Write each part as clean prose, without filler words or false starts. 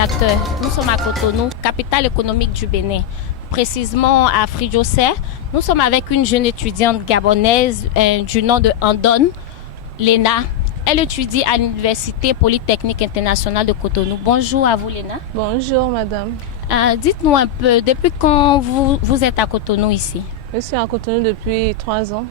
téléspectateurs, nous sommes à Cotonou, capitale économique du Bénin, précisément à Fridjosser. Nous sommes avec une jeune étudiante gabonaise du nom de Andone Léna. Elle étudie à l'Université Polytechnique Internationale de Cotonou. Bonjour à vous, Léna. Bonjour, madame. Dites-nous un peu, depuis quand vous êtes à Cotonou ici? Je suis à Cotonou depuis 3 ans.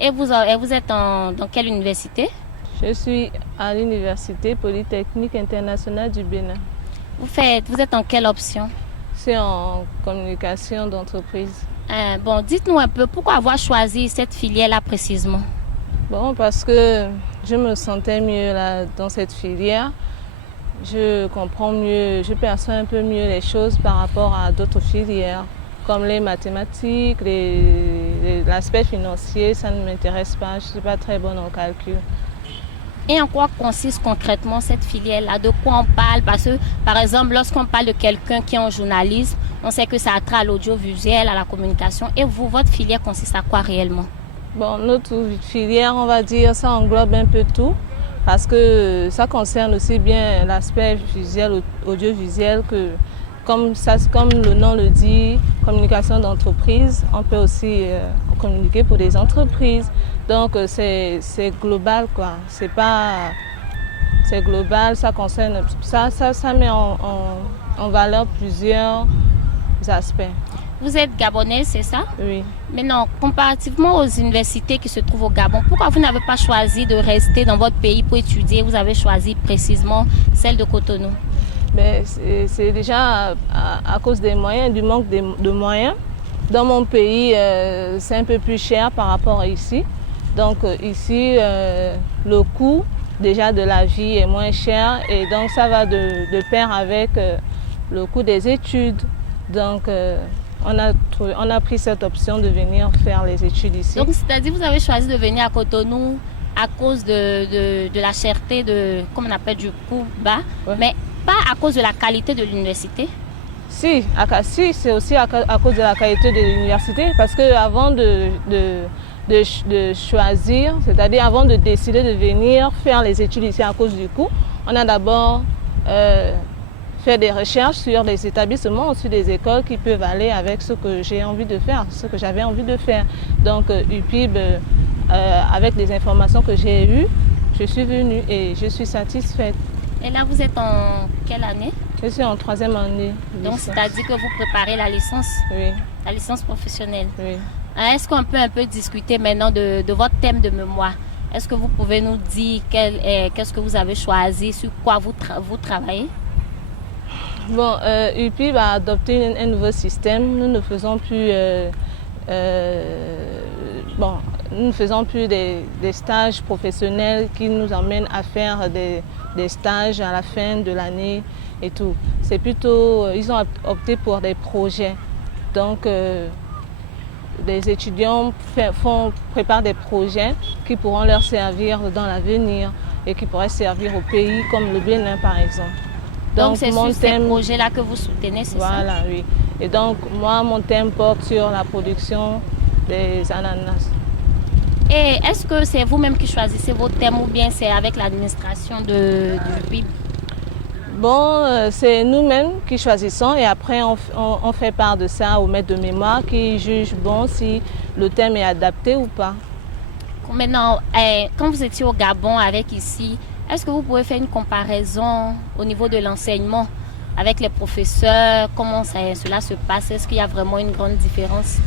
Et vous êtes dans quelle université? Je suis à l'Université Polytechnique Internationale du Bénin. Vous êtes en quelle option? C'est en communication d'entreprise. Bon, dites-nous un peu, pourquoi avoir choisi cette filière-là précisément? Bon, parce que je me sentais mieux là, dans cette filière. Je comprends mieux, je perçois un peu mieux les choses par rapport à d'autres filières, comme les mathématiques, l'aspect financier, ça ne m'intéresse pas, je ne suis pas très bonne en calcul. Et en quoi consiste concrètement cette filière-là? De quoi on parle? Parce que, par exemple, lorsqu'on parle de quelqu'un qui est en journalisme, on sait que ça a trait à l'audiovisuel, à la communication. Et vous, votre filière consiste à quoi réellement? Bon, notre filière, on va dire, ça englobe un peu tout, parce que ça concerne aussi bien l'aspect visuel, audiovisuel, que comme le nom le dit, communication d'entreprise, on peut aussi communiquer pour des entreprises. Donc c'est global, quoi. C'est global, ça concerne, ça met en valeur plusieurs aspects. Vous êtes gabonaise, c'est ça? Oui. Mais non, comparativement aux universités qui se trouvent au Gabon, pourquoi vous n'avez pas choisi de rester dans votre pays pour étudier? Vous avez choisi précisément celle de Cotonou. C'est déjà à cause des moyens, du manque de moyens. Dans mon pays, c'est un peu plus cher par rapport à ici. Donc ici, le coût déjà de la vie est moins cher et donc ça va de pair avec le coût des études. Donc on a pris cette option de venir faire les études ici. Donc c'est-à-dire que vous avez choisi de venir à Cotonou à cause de la cherté, comme on appelle, du coût bas, ouais. Mais pas à cause de la qualité de l'université? Si, c'est aussi à cause de la qualité de l'université, parce qu'avant de choisir, c'est-à-dire avant de décider de venir faire les études ici à cause du coût, on a d'abord fait des recherches sur les établissements, sur des écoles qui peuvent aller avec ce que j'ai envie de faire, ce que j'avais envie de faire. Donc UPIB, avec les informations que j'ai eues, je suis venue et je suis satisfaite. Et là, vous êtes en quelle année? Je suis en 3e année. Donc, c'est-à-dire que vous préparez la licence? Oui. La licence professionnelle? Oui. Est-ce qu'on peut un peu discuter maintenant de votre thème de mémoire? Est-ce que vous pouvez nous dire qu'est-ce que vous avez choisi, sur quoi vous travaillez? Bon, UPIB a adopté un nouveau système. Nous ne faisons plus... nous ne faisons plus des stages professionnels qui nous emmènent à faire des stages à la fin de l'année et tout. C'est plutôt, ils ont opté pour des projets. Donc, les étudiants préparent des projets qui pourront leur servir dans l'avenir et qui pourraient servir au pays, comme le Bénin par exemple. Donc c'est sur ces projets-là que vous soutenez, c'est ça? Voilà, oui. Et donc, moi, mon thème porte sur la production des ananas. Et est-ce que c'est vous-même qui choisissez vos thèmes ou bien c'est avec l'administration du PIB? Bon, c'est nous-mêmes qui choisissons et après on fait part de ça au maître de mémoire qui juge bon si le thème est adapté ou pas. Maintenant, quand vous étiez au Gabon avec ici, est-ce que vous pouvez faire une comparaison au niveau de l'enseignement avec les professeurs? Comment cela se passe? Est-ce qu'il y a vraiment une grande différence?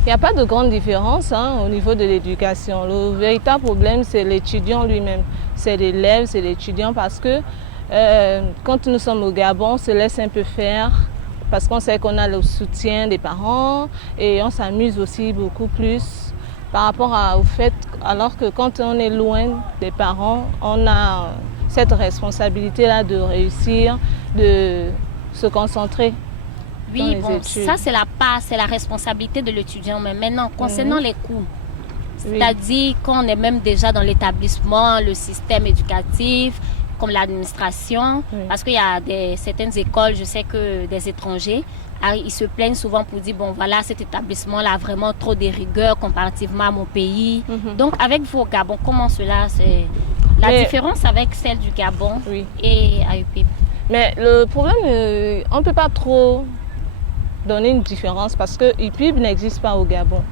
Il n'y a pas de grande différence au niveau de l'éducation. Le véritable problème, c'est l'étudiant lui-même. C'est l'élève, c'est l'étudiant parce que quand nous sommes au Gabon, on se laisse un peu faire parce qu'on sait qu'on a le soutien des parents et on s'amuse aussi beaucoup plus par rapport au fait, alors que quand on est loin des parents, on a cette responsabilité-là de réussir, de se concentrer. Oui, bon, ça c'est la responsabilité de l'étudiant. Mais maintenant, concernant les cours, c'est-à-dire qu'on est même déjà dans l'établissement, le système éducatif, comme l'administration, parce qu'il y a certaines écoles, je sais que des étrangers, ils se plaignent souvent pour dire, bon voilà, cet établissement-là a vraiment trop de rigueur comparativement à mon pays. Donc avec vous au Gabon, comment cela, c'est la différence avec celle du Gabon et à UPIB? Mais le problème, on ne peut pas trop donner une différence parce que UPIB n'existe pas au Gabon.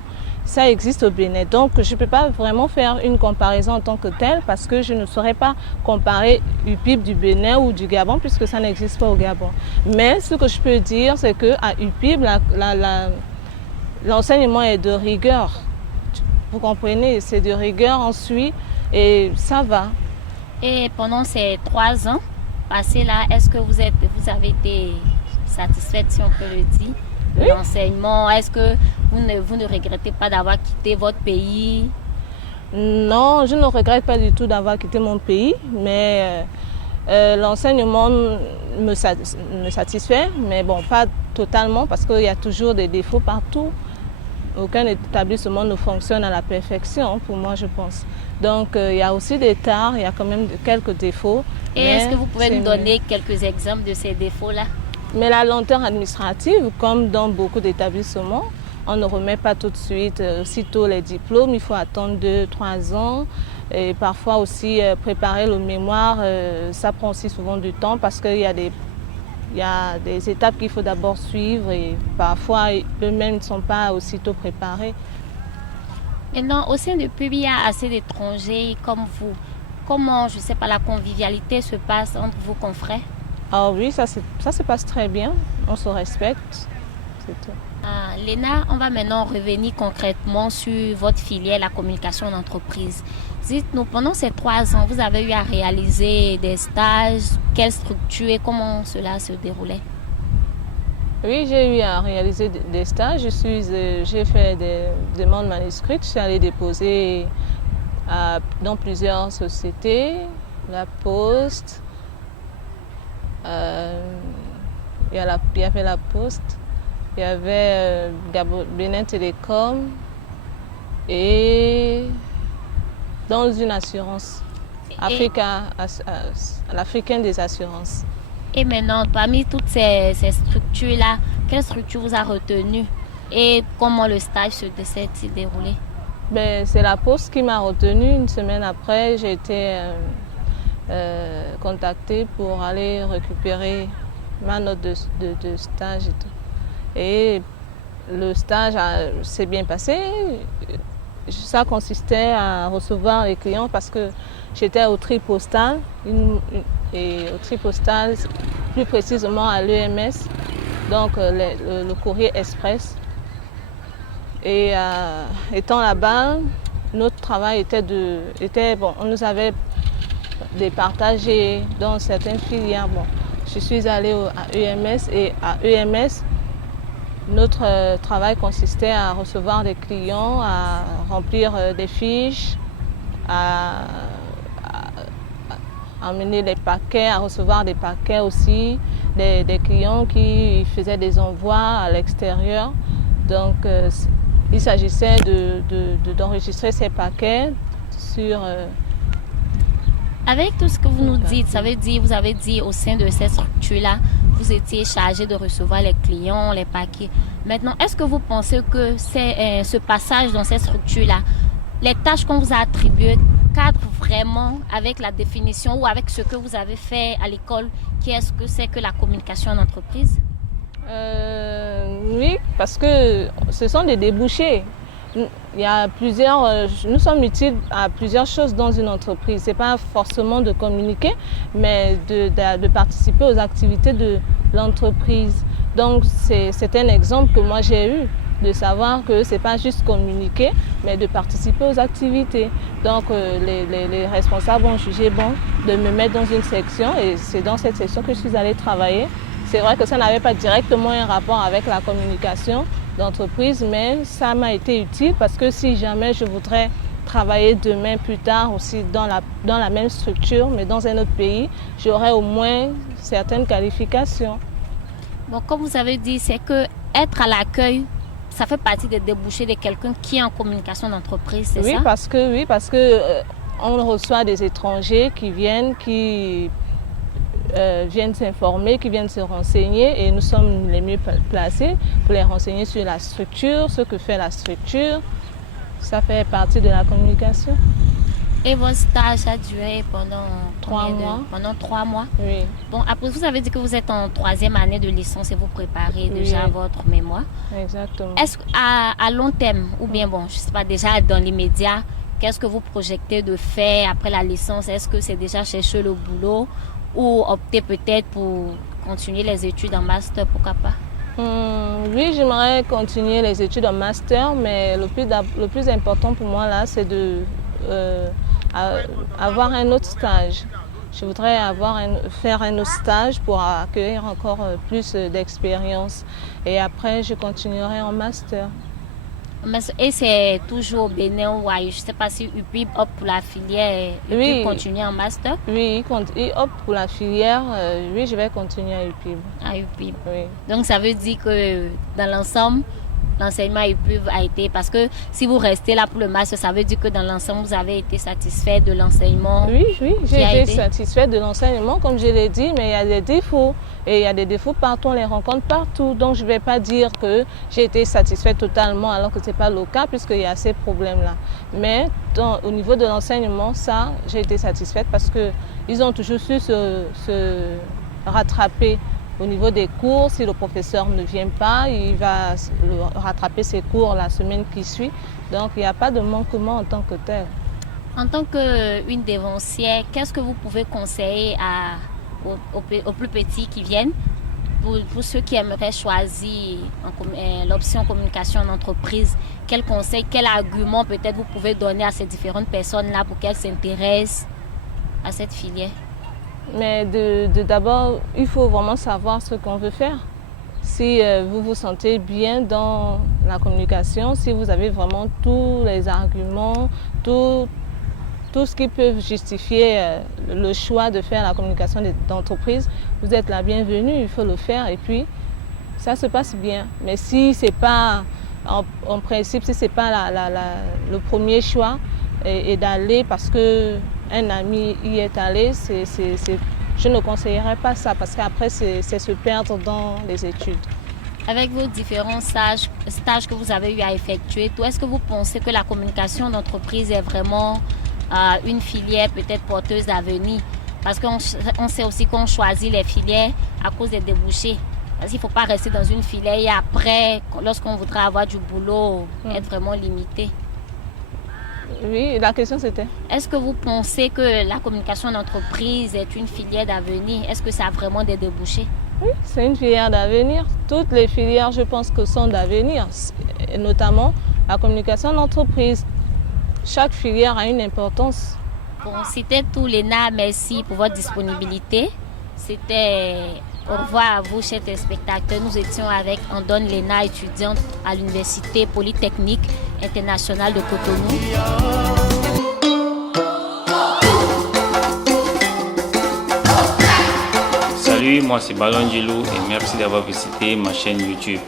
Ça existe au Bénin. Donc, je ne peux pas vraiment faire une comparaison en tant que telle parce que je ne saurais pas comparer UPIB du Bénin ou du Gabon puisque ça n'existe pas au Gabon. Mais ce que je peux dire, c'est qu'à UPIB, l'enseignement est de rigueur. Vous comprenez, c'est de rigueur, on suit et ça va. Et pendant ces 3 ans passés là, est-ce que vous avez été satisfaite, si on peut le dire, de l'enseignement? Est-ce que vous ne regrettez pas d'avoir quitté votre pays? Non, je ne regrette pas du tout d'avoir quitté mon pays, mais l'enseignement me satisfait, mais bon, pas totalement parce qu'il y a toujours des défauts partout. Aucun établissement ne fonctionne à la perfection, pour moi, je pense. Donc, il y a aussi des tares, il y a quand même quelques défauts. Et est-ce que vous pouvez nous donner quelques exemples de ces défauts-là? Mais la lenteur administrative, comme dans beaucoup d'établissements, on ne remet pas tout de suite aussitôt les diplômes. Il faut attendre 2-3 ans. Et parfois aussi, préparer le mémoire, ça prend aussi souvent du temps parce qu'il y a des étapes qu'il faut d'abord suivre et parfois eux-mêmes ne sont pas aussitôt préparés. Maintenant, au sein de PUB, il y a assez d'étrangers comme vous. Comment, je ne sais pas, la convivialité se passe entre vos confrères? Ah oui, ça se passe très bien. On se respecte. C'est tout. Léna, on va maintenant revenir concrètement sur votre filière, la communication d'entreprise. Dites-nous, pendant ces 3 ans, vous avez eu à réaliser des stages, quelle structure et comment cela se déroulait? Oui, j'ai eu à réaliser des stages. J'ai fait des demandes manuscrites. Je suis allée déposer dans plusieurs sociétés, la Poste, il y avait la Poste, il y avait Bénin Télécom et dans une assurance, l'Africaine des assurances. Et maintenant, parmi toutes ces structures-là, quelle structure vous a retenu et comment le stage s'est-il déroulé? C'est la Poste qui m'a retenue. Une semaine après, j'ai été contactée pour aller récupérer ma note de stage et tout. Et le stage s'est bien passé. Ça consistait à recevoir les clients parce que j'étais au tri postal, et au tri postal, plus précisément à l'EMS, donc le courrier express. Et étant là-bas, notre travail on nous avait départagé dans certaines filières. Bon, je suis allée à EMS et à EMS, notre travail consistait à recevoir des clients, à remplir des fiches, à emmener les paquets, à recevoir des paquets aussi, des clients qui faisaient des envois à l'extérieur. Donc, il s'agissait d'enregistrer ces paquets sur... Avec tout ce que vous nous dites, ça veut dire, vous avez dit au sein de cette structure-là, vous étiez chargé de recevoir les clients, les paquets. Maintenant, est-ce que vous pensez que ce passage dans cette structure-là, les tâches qu'on vous a attribuées cadrent vraiment avec la définition ou avec ce que vous avez fait à l'école, qu'est-ce que c'est que la communication en entreprise? Oui, parce que ce sont des débouchés. Il y a nous sommes utiles à plusieurs choses dans une entreprise. Ce n'est pas forcément de communiquer, mais de participer aux activités de l'entreprise. Donc, c'est un exemple que moi j'ai eu, de savoir que ce n'est pas juste communiquer, mais de participer aux activités. Donc, les responsables ont jugé bon de me mettre dans une section et c'est dans cette section que je suis allée travailler. C'est vrai que ça n'avait pas directement un rapport avec la communication d'entreprise, mais ça m'a été utile parce que si jamais je voudrais travailler demain plus tard aussi dans la même structure, mais dans un autre pays, j'aurais au moins certaines qualifications. Bon, comme vous avez dit, c'est que être à l'accueil, ça fait partie des débouchés de quelqu'un qui est en communication d'entreprise, c'est ça? Oui, parce que on reçoit des étrangers qui viennent s'informer, qui viennent se renseigner et nous sommes les mieux placés pour les renseigner sur la structure, ce que fait la structure. Ça fait partie de la communication. Et votre stage a duré pendant 3 mois. Pendant 3 mois. Oui. Bon, après, vous avez dit que vous êtes en 3e année de licence et vous préparez déjà votre mémoire. Exactement. Est-ce à long terme, ou bien, bon, je ne sais pas, déjà dans l'immédiat, qu'est-ce que vous projetez de faire après la licence? Est-ce que c'est déjà chercher le boulot ou opter peut-être pour continuer les études en master, pourquoi pas? Oui, j'aimerais continuer les études en master, mais le plus important pour moi là, c'est de avoir un autre stage. Je voudrais faire un autre stage pour accueillir encore plus d'expérience. Et après, je continuerai en master. Et c'est toujours au Bénin ou ailleurs? Je ne sais pas si UPIB opte pour la filière et UPIB continue en master? Oui, il opte pour la filière. Oui, je vais continuer à UPIB. À UPIB. Oui. Donc ça veut dire que dans l'ensemble, l'enseignement UPIB a été... Parce que si vous restez là pour le master, ça veut dire que dans l'ensemble, vous avez été satisfait de l'enseignement? Oui, j'ai été satisfait de l'enseignement, comme je l'ai dit, mais il y a des défauts. Et il y a des défauts partout, on les rencontre partout. Donc je ne vais pas dire que j'ai été satisfait totalement alors que ce n'est pas le cas puisqu'il y a ces problèmes-là. Mais au niveau de l'enseignement, ça, j'ai été satisfaite parce qu'ils ont toujours su se rattraper au niveau des cours. Si le professeur ne vient pas, il va rattraper ses cours la semaine qui suit. Donc il n'y a pas de manquement en tant que tel. En tant qu'une dévancière, qu'est-ce que vous pouvez conseiller aux plus petits qui viennent, pour ceux qui aimeraient choisir l'option communication en entreprise? Quels conseils, quel argument peut-être vous pouvez donner à ces différentes personnes-là pour qu'elles s'intéressent à cette filière? Mais d'abord, il faut vraiment savoir ce qu'on veut faire. Si vous vous sentez bien dans la communication, si vous avez vraiment tous les arguments, tout ce qui peut justifier le choix de faire la communication d'entreprise, vous êtes la bienvenue, il faut le faire et puis ça se passe bien. Mais si ce n'est pas, en principe, si ce n'est pas le premier choix et d'aller parce qu'un ami y est allé, je ne conseillerais pas ça parce qu'après c'est se perdre dans les études. Avec vos différents stages que vous avez eu à effectuer, est-ce que vous pensez que la communication d'entreprise est vraiment une filière peut-être porteuse d'avenir? Parce qu'on sait aussi qu'on choisit les filières à cause des débouchés. Parce qu'il ne faut pas rester dans une filière et après, lorsqu'on voudra avoir du boulot, être vraiment limité. Oui, la question c'était? Est-ce que vous pensez que la communication d'entreprise est une filière d'avenir? Est-ce que ça a vraiment des débouchés? Oui, c'est une filière d'avenir. Toutes les filières, je pense que sont d'avenir, notamment la communication d'entreprise. Chaque filière a une importance. Bon, c'était tout, Léna. Merci pour votre disponibilité. C'était au revoir à vous, chers téléspectateurs. Nous étions avec Andone Léna, étudiante à l'Université Polytechnique Internationale de Cotonou. Salut, moi c'est Balangelo et merci d'avoir visité ma chaîne YouTube.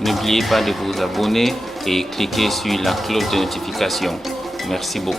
N'oubliez pas de vous abonner et cliquer sur la cloche de notification. Merci beaucoup.